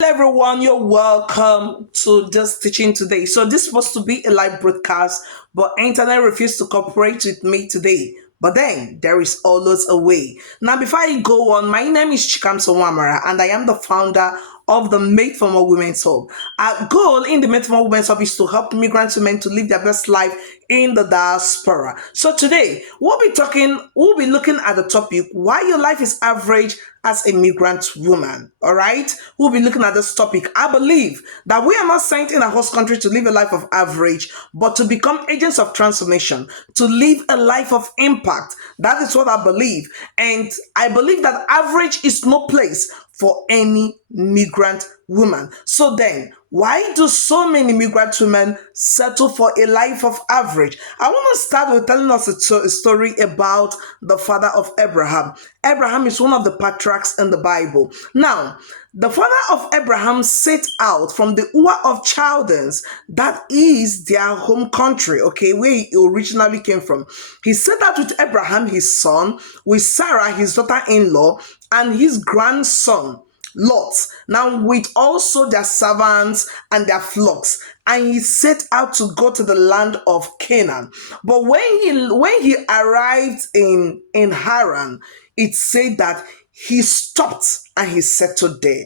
Hello everyone, you're welcome to this teaching today. So this is supposed to be a live broadcast, but internet refused to cooperate with me today. But then there is always a way. Now, before I go on, my name is Chikamso Wamara, and I am the founder of the Made for More Women's Hub. Our goal in the Made for More Women's Hub is to help migrant women to live their best life in the diaspora. So today we'll be looking at the topic why your life is average as a migrant woman. All right, we'll be looking at this topic. I believe that we are not sent in a host country to live a life of average, but to become agents of transformation, to live a life of impact. That is what I believe. And I believe that average is no place for any migrant woman. So then, why do so many migrant women settle for a life of average? I want to start with telling us a story about the father of Abraham. Abraham is one of the patriarchs in the Bible. Now, the father of Abraham set out from the Ur of Chaldeans, that is their home country, okay, where he originally came from. He set out with Abraham, his son, with Sarah, his daughter-in-law, and his grandson, Lot. Now, with also their servants and their flocks, and he set out to go to the land of Canaan. But when he arrived in Haran, it said that he stopped and he settled there,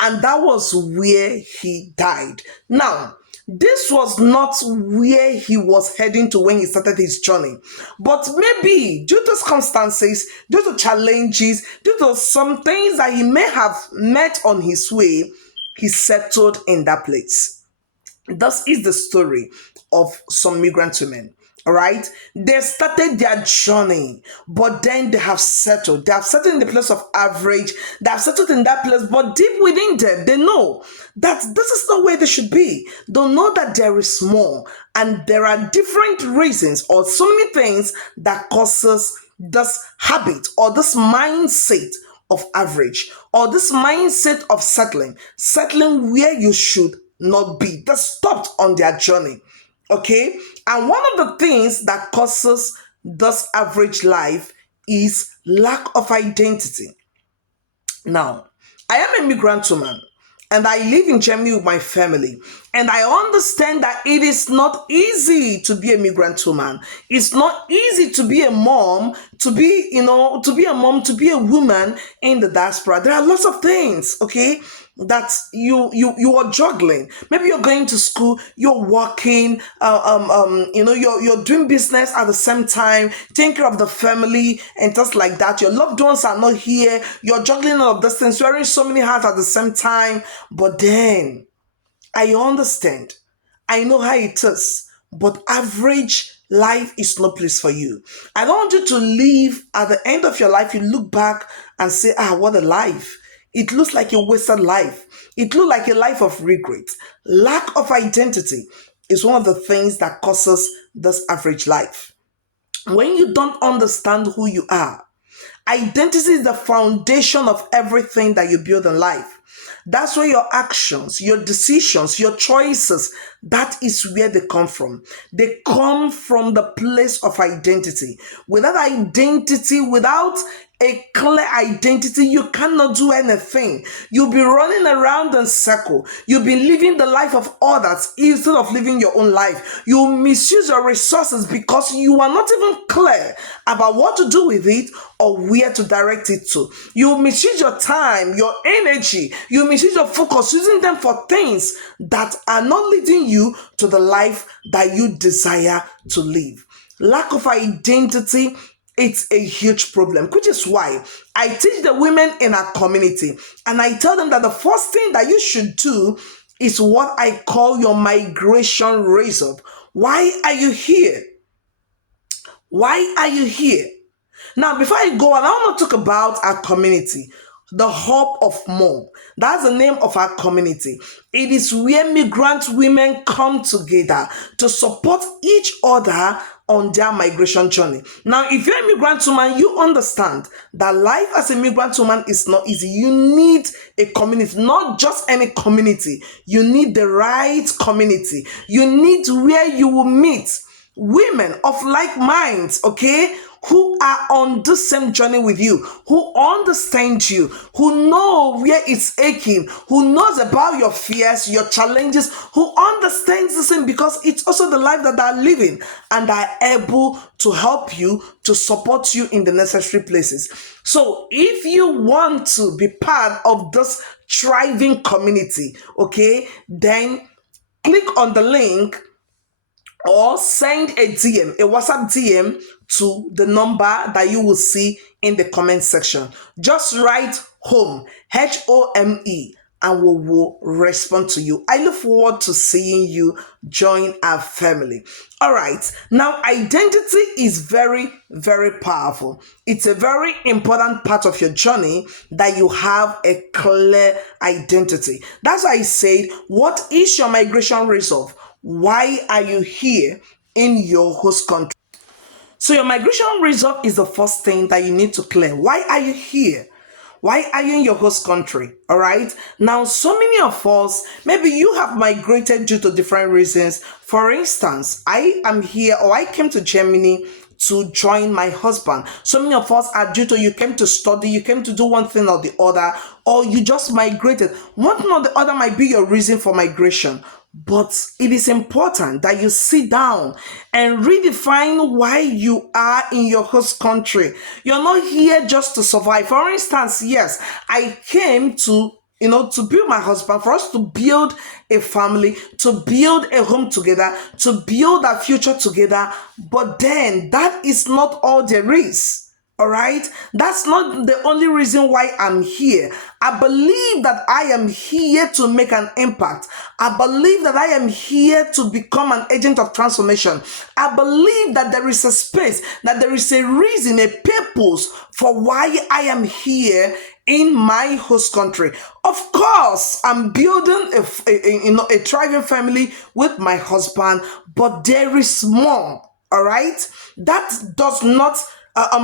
and that was where he died. Now, this was not where he was heading to when he started his journey. But maybe due to circumstances, due to challenges, due to some things that he may have met on his way, he settled in that place. Thus is the story of some migrant women. All right, they started their journey, but then they have settled. They have settled in the place of average. They have settled in that place, but deep within them, they know that this is not where they should be. They know that there is more, and there are different reasons or so many things that causes this habit or this mindset of average or this mindset of settling where you should not be. They stopped on their journey. Okay, and one of the things that causes this average life is lack of identity. Now, I am a migrant woman and I live in Germany with my family. And I understand that it is not easy to be a migrant woman. It's not easy to be a mom, to be a woman in the diaspora. There are lots of things, okay, that you are juggling. Maybe you're going to school, you're working, you're doing business at the same time, taking care of the family and just like that. Your loved ones are not here. You're juggling all of these things, wearing so many hats at the same time. But then I understand. I know how it is. But average life is no place for you. I don't want you to live at the end of your life, you look back and say, what a life. It looks like a wasted life. It looks like a life of regret. Lack of identity is one of the things that causes this average life. When you don't understand who you are, identity is the foundation of everything that you build in life. That's where your actions, your decisions, your choices, that is where they come from. They come from the place of identity. Without identity, without a clear identity, you cannot do anything. You'll be running around in circle. You'll be living the life of others instead of living your own life. You'll misuse your resources because you are not even clear about what to do with it or where to direct it to. You'll misuse your time, your energy. You misuse your focus, using them for things that are not leading you to the life that you desire to live. Lack of identity, it's a huge problem, which is why I teach the women in our community and I tell them that the first thing that you should do is what I call your migration raise up. Why are you here? Why are you here? Now, before I go on, I want to talk about our community, the Hub of More. That's the name of our community. It is where migrant women come together to support each other on their migration journey. Now, if you're a migrant woman, you understand that life as a migrant woman is not easy. You need a community, not just any community. You need the right community. You need where you will meet women of like minds, okay, who are on the same journey with you, who understand you, who know where it's aching, who knows about your fears, your challenges, who understands the same because it's also the life that they're living and are able to help you, to support you in the necessary places. So if you want to be part of this thriving community, okay, then click on the link or send a DM, a WhatsApp DM to the number that you will see in the comment section. Just write home, HOME, and we will respond to you. I look forward to seeing you join our family. All right, now identity is very, very powerful. It's a very important part of your journey that you have a clear identity. That's why I said, what is your migration resolve? Why are you here in your host country? So your migration resolve is the first thing that you need to clear. Why are you here? Why are you in your host country? All right. Now, so many of us, maybe you have migrated due to different reasons. For instance, I am here or I came to Germany to join my husband. So many of us are due to you came to study, you came to do one thing or the other, or you just migrated. One thing or the other might be your reason for migration. But it is important that you sit down and redefine why you are in your host country. You're not here just to survive. For instance, yes, I came to to build my husband, for us to build a family, to build a home together, to build a future together. But then that is not all there is. All right, that's not the only reason why I'm here. I believe that I am here to make an impact. I believe that I am here to become an agent of transformation. I believe that there is a space, that there is a reason, a purpose for why I am here in my host country. Of course, I'm building a thriving family with my husband, but there is more. All right, that does not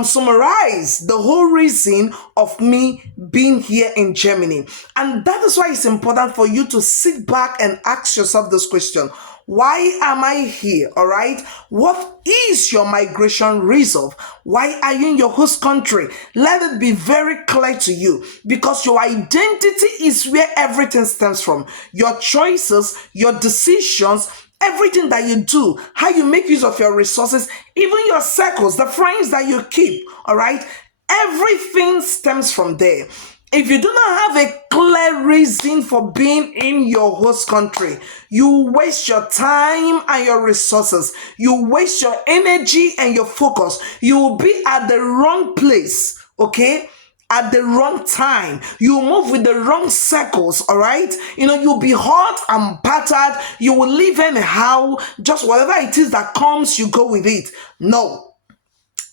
summarize the whole reason of me being here in Germany. And that is why it's important for you to sit back and ask yourself this question. Why am I here? All right. What is your migration resolve? Why are you in your host country? Let it be very clear to you, because your identity is where everything stems from. Your choices, your decisions, everything that you do, how you make use of your resources, even your circles, the friends that you keep, all right? Everything stems from there. If you do not have a clear reason for being in your host country, you waste your time and your resources. You waste your energy and your focus. You will be at the wrong place, okay? At the wrong time. You move with the wrong circles, all right? You'll be hot and battered. You will live anyhow. Just whatever it is that comes, you go with it. No.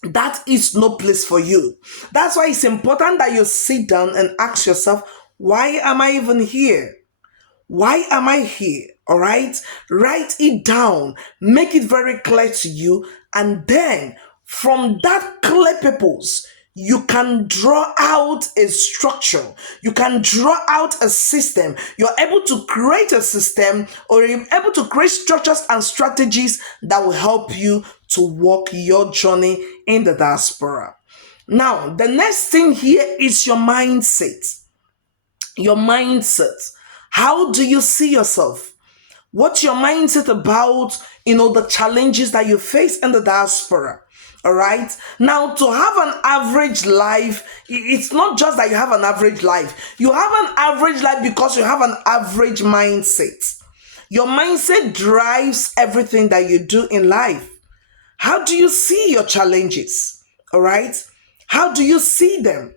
That is no place for you. That's why it's important that you sit down and ask yourself, why am I even here? Why am I here? All right? Write it down. Make it very clear to you. And then from that clear purpose, you can draw out a structure. You can draw out a system. You're able to create a system, or you're able to create structures and strategies that will help you to walk your journey in the diaspora. Now, the next thing here is your mindset. Your mindset. How do you see yourself? What's your mindset about, the challenges that you face in the diaspora? All right. Now, to have an average life, it's not just that you have an average life. You have an average life because you have an average mindset. Your mindset drives everything that you do in life. How do you see your challenges? All right. How do you see them?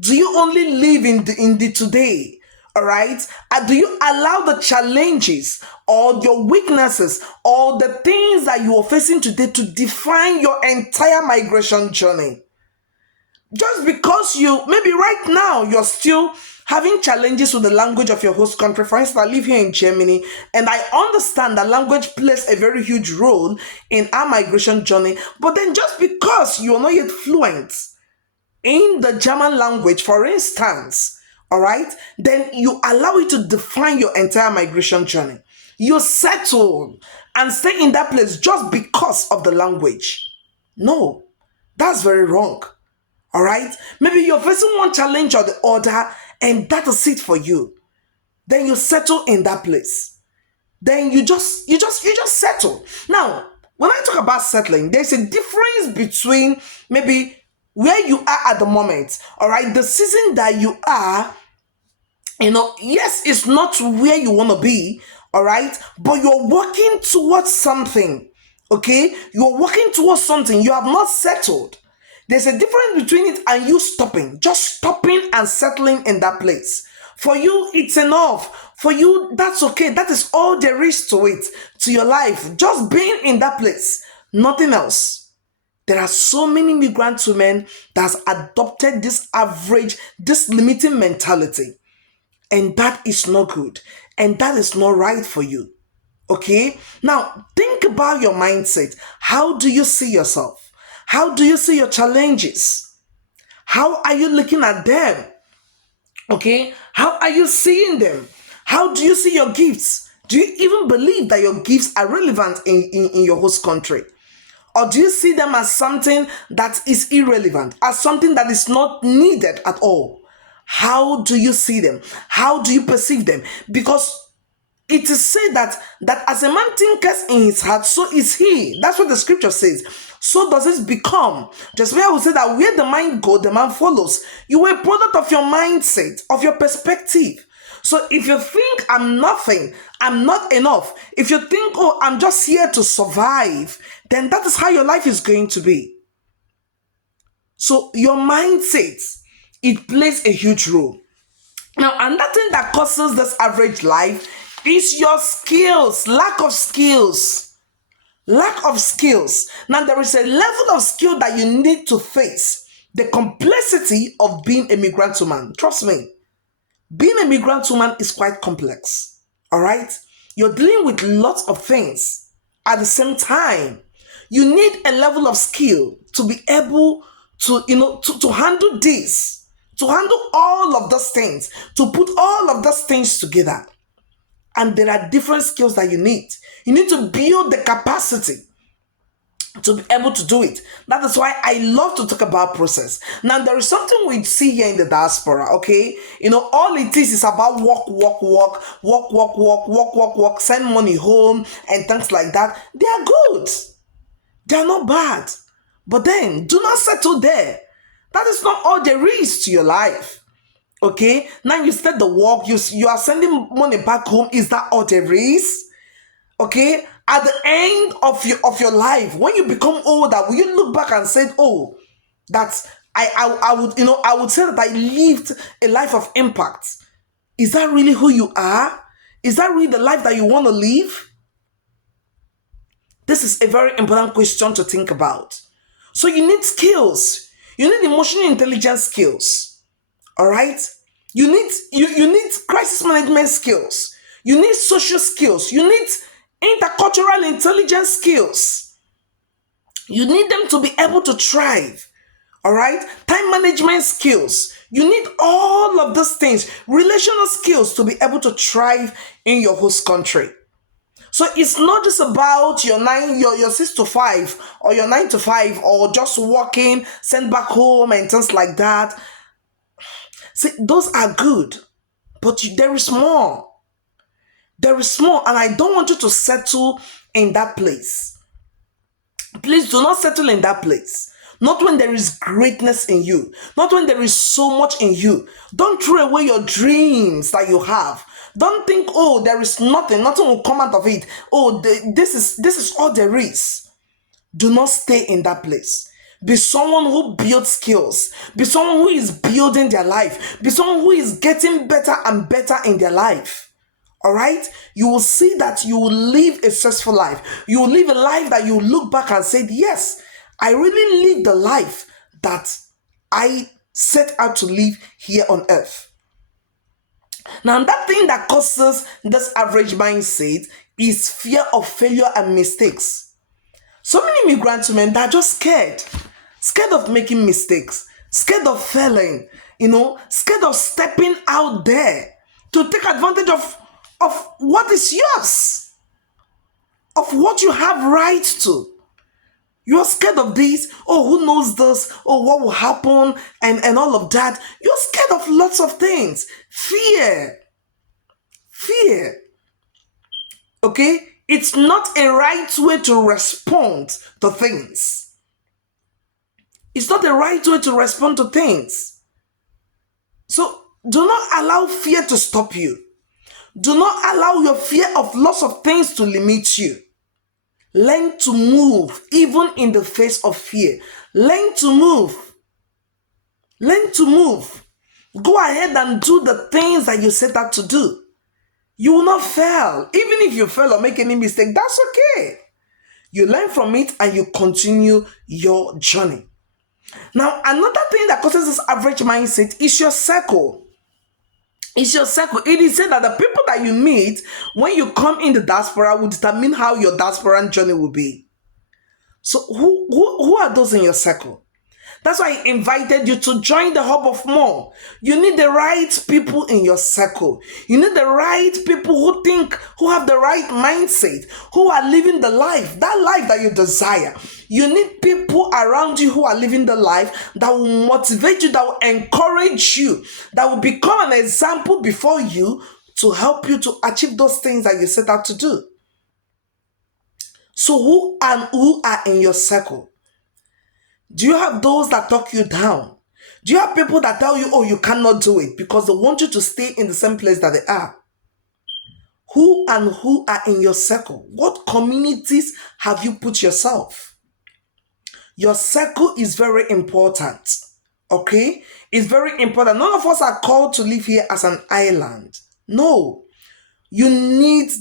Do you only live in the today? All right. Do you allow the challenges or your weaknesses or the things that you are facing today to define your entire migration journey? Just because maybe right now you're still having challenges with the language of your host country. For instance, I live here in Germany, and I understand that language plays a very huge role in our migration journey. But then just because you are not yet fluent in the German language, for instance, all right, then you allow it to define your entire migration journey. You settle and stay in that place just because of the language. No, That's very wrong. All right? Maybe you're facing one challenge or the other, and that is it for you. Then you settle in that place. Then you just settle. Now, when I talk about settling, there's a difference between maybe where you are at the moment. All right, the season that you are, yes, it's not where you want to be, all right, but you're working towards something. Okay, you're working towards something. You have not settled. There's a difference between it and you stopping, just stopping and settling in that place. For you, it's enough. For you, that's okay. That is all there is to it, to your life. Just being in that place, nothing else. There are so many migrant women that has adopted this average, this limiting mentality. And that is not good. And that is not right for you. Okay? Now, think about your mindset. How do you see yourself? How do you see your challenges? How are you looking at them? Okay? How are you seeing them? How do you see your gifts? Do you even believe that your gifts are relevant in your host country? Or do you see them as something that is irrelevant, as something that is not needed at all? How do you see them? How do you perceive them? Because it is said that as a man thinketh in his heart, so is he. That's what the scripture says. So does it become. Just where I would say that where the mind goes, the man follows. You are a product of your mindset, of your perspective. So if you think I'm nothing, I'm not enough, if you think, oh, I'm just here to survive, then that is how your life is going to be. So your mindset, it plays a huge role. Now, another thing that causes this average life is your skills, lack of skills. Lack of skills. Now, there is a level of skill that you need to face the complexity of being a migrant woman. Trust me, being a migrant woman is quite complex. All right? You're dealing with lots of things at the same time. You need a level of skill to be able to, to handle this, to handle all of those things, to put all of those things together. And there are different skills that you need. You need to build the capacity to be able to do it. That is why I love to talk about process. Now, there is something we see here in the diaspora, okay? All it is about work, send money home and things like that. They are good. They are not bad. But then, do not settle there. That is not all there is to your life. Okay? Now you start the work, you are sending money back home. Is that all there is? Okay? At the end of your life, when you become older, will you look back and say, oh, that's I would say that I lived a life of impact. Is that really who you are? Is that really the life that you want to live? This is a very important question to think about. So you need skills. You need emotional intelligence skills. All right? You need crisis management skills. You need social skills. You need intercultural intelligence skills. You need them to be able to thrive. All right? Time management skills. You need all of those things, relational skills to be able to thrive in your host country. So it's not just about your 6 to 5 or your 9 to 5 or just working, send back home and things like that. See, those are good, but there is more. There is more, and I don't want you to settle in that place. Please do not settle in that place. Not when there is greatness in you. Not when there is so much in you. Don't throw away your dreams that you have. Don't think, oh, there is nothing will come out of it. Oh, this is all there is. Do not stay in that place. Be someone who builds skills. Be someone who is building their life. Be someone who is getting better and better in their life. All right? You will see that you will live a successful life. You will live a life that you look back and say, yes, I really lived the life that I set out to live here on earth. Now, that thing that causes this average mindset is fear of failure and mistakes. So many migrant women that are just scared of making mistakes, scared of failing, scared of stepping out there to take advantage of what is yours, of what you have right to. You're scared of this. Oh, who knows this? Oh, what will happen? And all of that. You're scared of lots of things. Fear. Fear. Okay? It's not a right way to respond to things. It's not the right way to respond to things. So do not allow fear to stop you. Do not allow your fear of loss of things to limit you. Learn to move even in the face of fear. Learn to move. Learn to move. Go ahead and do the things that you set out to do. You will not fail. Even if you fail or make any mistake, that's okay. You learn from it and you continue your journey. Now, another thing that causes this average mindset is your circle. It's your circle. It is said that the people that you meet when you come in the diaspora will determine how your diaspora journey will be. So who are those in your circle? That's why I invited you to join the Hub of More. You need the right people in your circle. You need the right people who have the right mindset, who are living the life, that life that you desire. You need people around you who are living the life that will motivate you, that will encourage you, that will become an example before you to help you to achieve those things that you set out to do. So who are in your circle? Do you have those that talk you down? Do you have people that tell you, oh, you cannot do it because they want you to stay in the same place that they are? Who are in your circle? What communities have you put yourself? Your circle is very important. Okay? It's very important. None of us are called to live here as an island. No. You need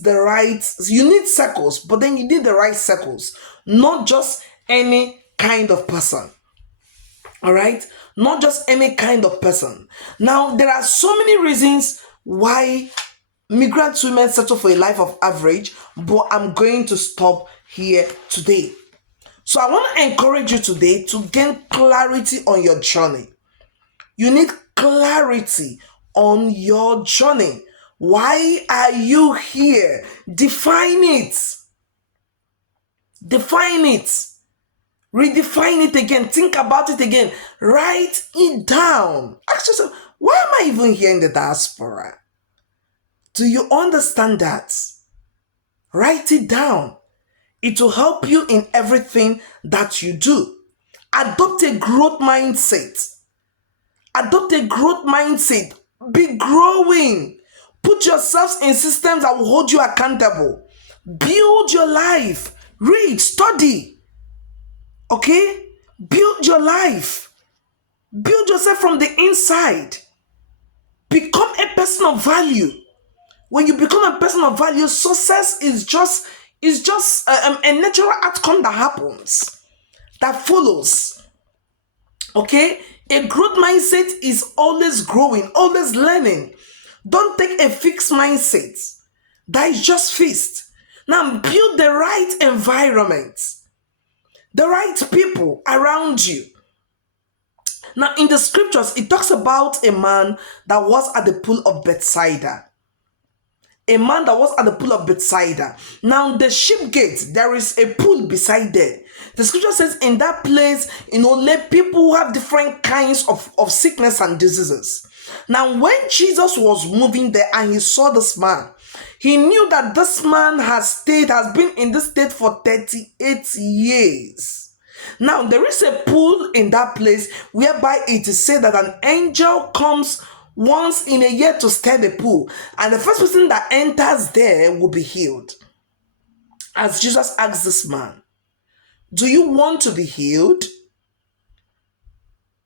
circles, but then you need the right circles, not just any kind of person. All right? Not just any kind of person. Now, there are so many reasons why migrant women settle for a life of average, but I'm going to stop here today. So I want to encourage you today to gain clarity on your journey. You need clarity on your journey. Why are you here? Define it. Define it. Redefine it again. Think about it again. Write it down. Ask yourself, why am I even here in the diaspora? Do you understand that? Write it down. It will help you in everything that you do. Adopt a growth mindset. Adopt a growth mindset. Be growing. Put yourselves in systems that will hold you accountable. Build your life. Read, study. Okay? Build your life. Build yourself from the inside. Become a person of value. When you become a person of value, success is just a natural outcome that happens, that follows. Okay? A growth mindset is always growing, always learning. Don't take a fixed mindset that is just fixed. Now build the right environment, the right people around you. Now in the scriptures, it talks about a man that was at the pool of Bethsaida. A man that was at the pool of Bethsaida. Now the sheep gate, there is a pool beside there. The scripture says in that place, let people who have different kinds of sickness and diseases. Now when Jesus was moving there and he saw this man, he knew that this man has been in this state for 38 years. Now there is a pool in that place whereby it is said that an angel comes once in a year to stir the pool, and the first person that enters there will be healed. As Jesus asked this man, do you want to be healed?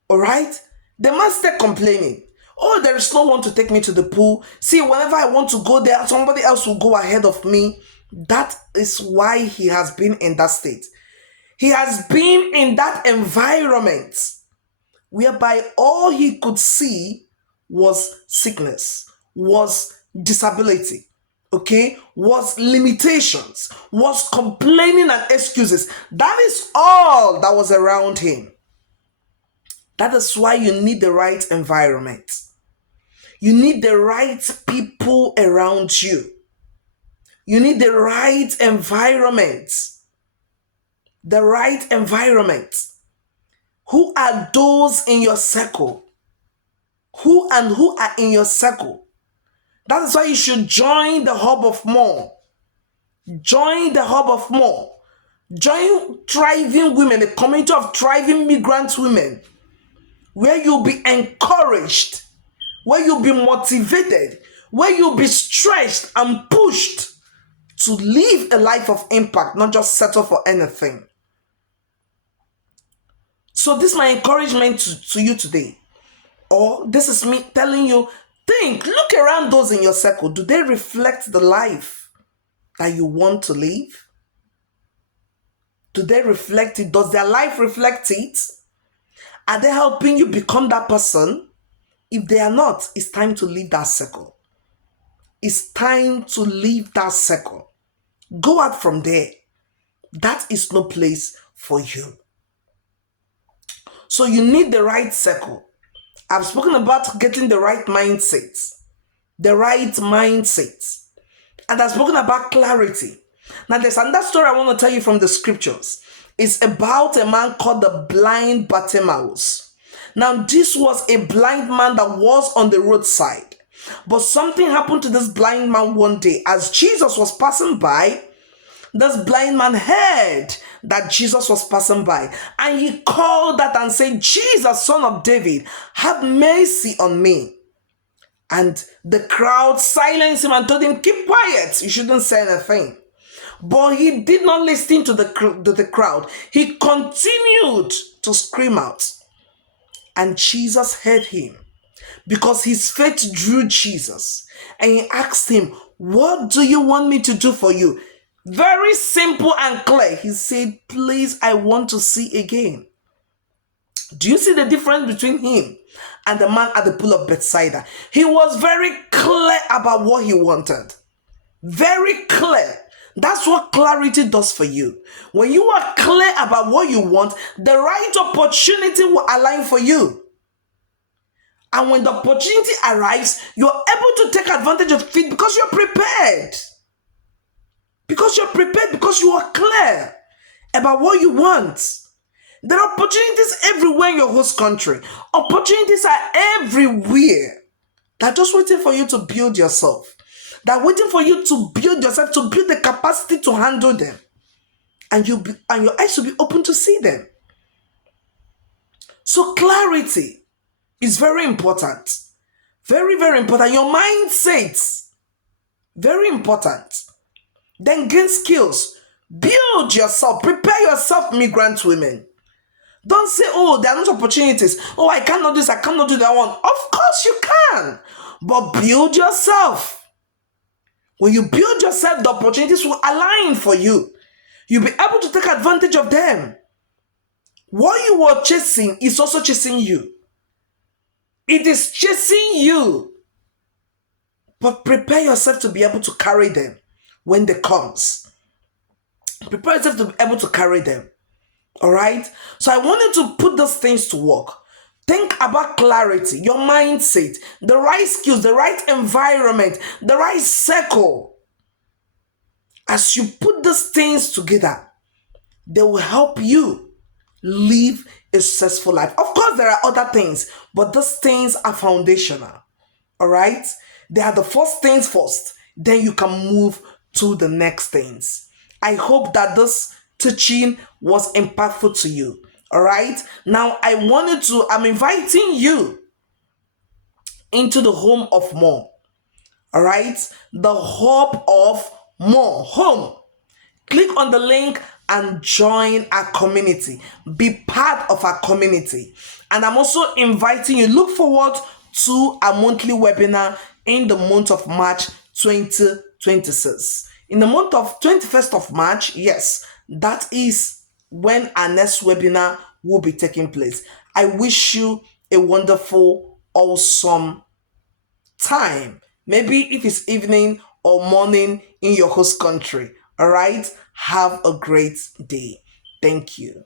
All right. The man started complaining. Oh, there is no one to take me to the pool. See, whenever I want to go there, somebody else will go ahead of me. That is why he has been in that state. He has been in that environment whereby all he could see was sickness, was disability, okay, was limitations, was complaining and excuses. That is all that was around him. That is why you need the right environment. You need the right people around you. You need the right environment. the right environment. Who are those in your circle? Who are in your circle? That is why you should join the hub of more. Join the hub of more. Join thriving women, a community of thriving migrant women, where you'll be encouraged, where you'll be motivated, where you'll be stretched and pushed to live a life of impact, not just settle for anything. So this is my encouragement to you today. Or this is me telling you, look around those in your circle. Do they reflect the life that you want to live? Do they reflect it? Does their life reflect it? Are they helping you become that person? If they are not, it's time to leave that circle. It's time to leave that circle. Go out from there. That is no place for you. So you need the right circle. I've spoken about getting the right mindset. The right mindset. And I've spoken about clarity. Now there's another story I want to tell you from the scriptures. It's about a man called the blind Bartimaeus. Now this was a blind man that was on the roadside. But something happened to this blind man one day. As Jesus was passing by, this blind man heard that Jesus was passing by, and he called out and said, "Jesus, son of David, have mercy on me." And the crowd silenced him and told him, "Keep quiet, you shouldn't say anything." But he did not listen to the crowd. He continued to scream out. And Jesus heard him because his faith drew Jesus. And he asked him, "What do you want me to do for you?" Very simple and clear. He said, "Please, I want to see again." Do you see the difference between him and the man at the pool of Bethsaida? He was very clear about what he wanted. Very clear. That's what clarity does for you. When you are clear about what you want, the right opportunity will align for you. And when the opportunity arrives, you're able to take advantage of it because you're prepared. Because you're prepared, because you are clear about what you want. There are opportunities everywhere in your host country. Opportunities are everywhere. They're just waiting for you to build yourself. They're waiting for you to build yourself, to build the capacity to handle them. And your eyes will be open to see them. So clarity is very important. Very, very important. Your mindset, very important. Then gain skills. Build yourself. Prepare yourself, migrant women. Don't say, "Oh, there are not opportunities. Oh, I cannot do this, I cannot do that one." Of course you can. But build yourself. When you build yourself, the opportunities will align for you. You'll be able to take advantage of them. What you were chasing is also chasing you. It is chasing you. But prepare yourself to be able to carry them when they comes. Prepare yourself to be able to carry them. All right? So I want you to put those things to work. Think about clarity, your mindset, the right skills, the right environment, the right circle. As you put these things together, they will help you live a successful life. Of course, there are other things, but these things are foundational. All right? They are the first things first. Then you can move to the next things. I hope that this teaching was impactful to you. All right. Now I'm inviting you into the home of more. All right. The hub of more. Home. Click on the link and join our community. Be part of our community. And I'm also inviting you, look forward to a monthly webinar in the month of March 2026. In the month of 21st of March, yes, that is when our next webinar will be taking place. I wish you a wonderful, awesome time. Maybe if it's evening or morning in your host country. All right. Have a great day. Thank you.